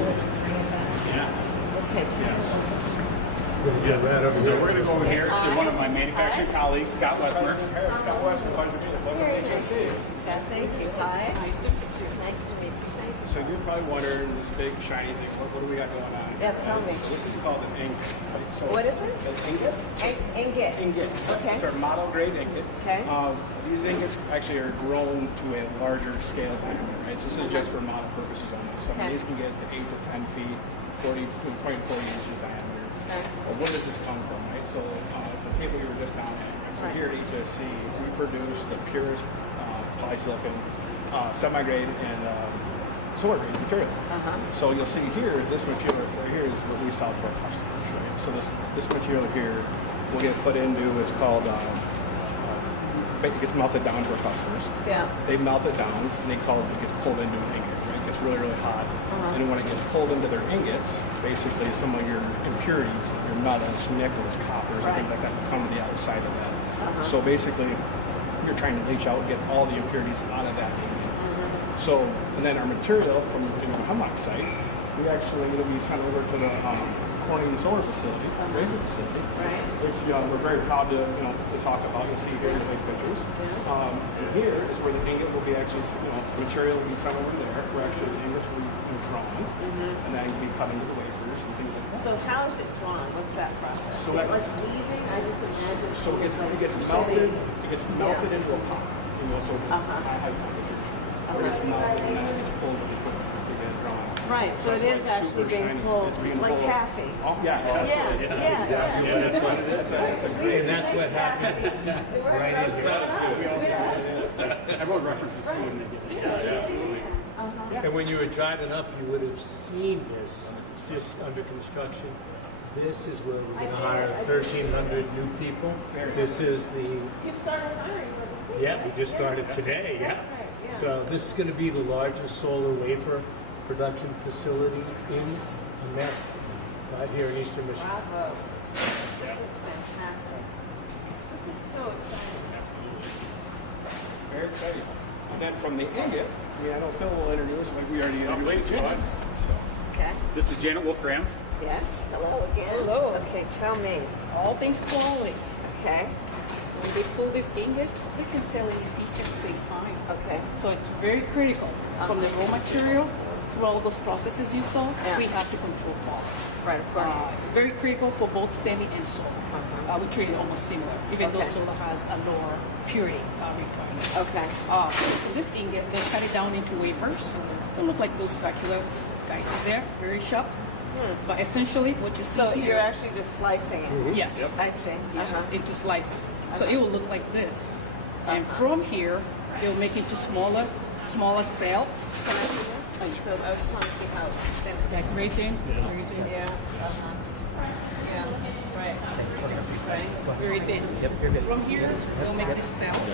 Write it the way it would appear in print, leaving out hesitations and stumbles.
Yeah. Okay, Yes. So we're going to go over here to one of my manufacturing colleagues, Scott Westmer. Scott Westmer, welcome to HC. Thank you. Hi. Nice to meet you. Nice to meet you. Thank you. So you're probably wondering this big shiny thing. What do we got going on? Yes, tell me. So this is called an ingot. Right? So What is it? An ingot. Ingot. Ingot. Okay. It's our model grade ingot. Okay. These ingots actually are grown to a larger scale diameter. Right? So this is just for model purposes only. So Okay. these can get to 8 to 10 feet, 20 to 40 inches diameter. Okay. Well, where does this come from, right? So the table you were just down at, right? So Right. here at HSC, we produce the purest polysilicon, semi-grade, and solar-grade material. So you'll see here, this material right here is what we sell to our customers, right? So this material here will get put into what's called, it gets melted down to our customers. Yeah. They melt it down, and it gets pulled into an ingot, right? It gets really, really hot. And when it gets pulled into their ingots, basically some of your impurities, your metals, nickels, coppers, and things like that come to the outside of that. So basically, you're trying to leach out and get all the impurities out of that ingot. So, and then our material from Hemlock site, we actually, we sent over to the Corning solar facility, wafer facility. Right. Which we're very proud to talk about. You'll see here the big pictures. And here is where the ingot will be actually, material will be sent over there, where actually the ingots will be drawn, and then will be cut into the wafers and things like that. So how is it drawn? What's that process? So Is it that- like weaving? I just imagine. So it gets melted. It gets melted into a pot. So it's high temperature. Where it gets melted and then it gets pulled with the get drawn. Right. So it it's is like actually super being shiny. pulled It's being like pulled. taffy. Oh, yeah, absolutely. Yeah. That's what it is. It's a great. And that's what happened right in here. Everyone references food and they get it. Yeah, absolutely. And when you were driving up, you would have seen this. It's just under construction. This is where we're going to hire 1,300 new people. This is the, You've started hiring for the yeah, we just started today, yeah. So this is going to be the largest solar wafer production facility in America, right here in Eastern Michigan. Bravo. This is fantastic. This is so exciting. Absolutely. Very exciting. And then from the ingot, I know Phil will introduce, like we already introduced Janet. So. Okay. This is Janet Wolfgram. Yes. Hello again. Hello. Okay, tell me. It's all things quality. Okay. So when they pull this ingot, we can tell you defects they find. Okay. So it's very critical. From the raw material through all those processes you saw, we have to control quality. Right, of course. Very critical for both semi and solar. We treat it almost similar, even though Okay. solar has a lower purity requirement. Okay. For this ingot, they cut it down into wafers. They look like those circular guys there, very sharp. But essentially, what you see So here, you're actually just slicing it. yes, I see. yes, into slices. So it will look like this, and from here, it will make into smaller cells. Can I see this? So I just want to see how thin it Like right there, right there. Yeah. Yeah. Right. Right. Very thin. From here, they'll make the cells.